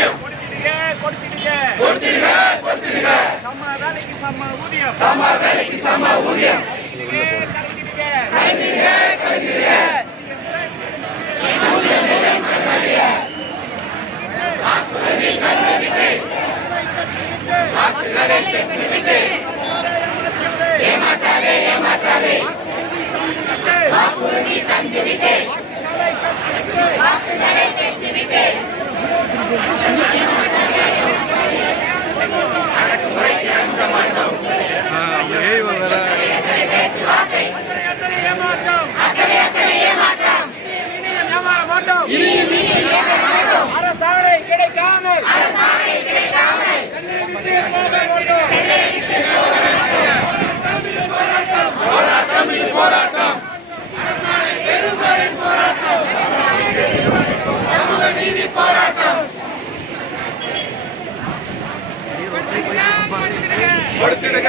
ஊதியம் கொடுத்திடுக சம வேலைக்கு சம ஊதியம் கலைந்திடுக ஏமாற்றாதே வாக்குறுதி தந்துவிட்டு வாக்குகளை பெற்றுவிட்டு அரசாணை கிடைக்காமல் போராட்டம் சமூக நீதி போராட்டம் கொடுத்திடுக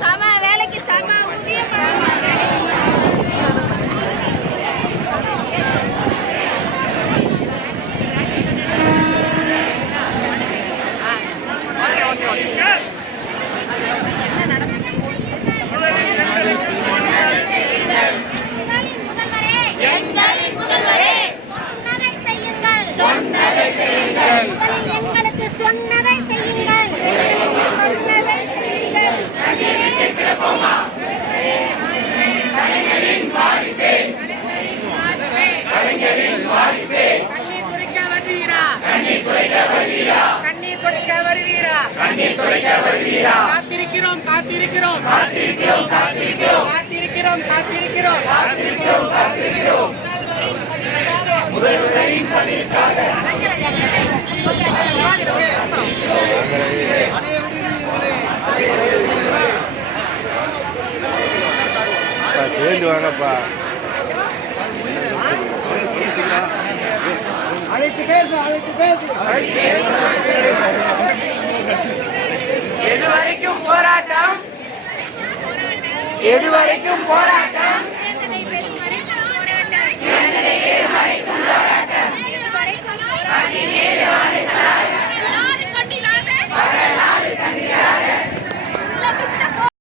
சம வேலைக்கு சம ஊதியம் எங்களுக்கு சொன்னதை செய்யுங்கள் கண்ணீர் குடிக்க வருவீரா காத்திருக்கிறோம் சேர்ந்து வாங்கப்பா அழைத்து பேசு எது வரைக்கும் போராட்டம்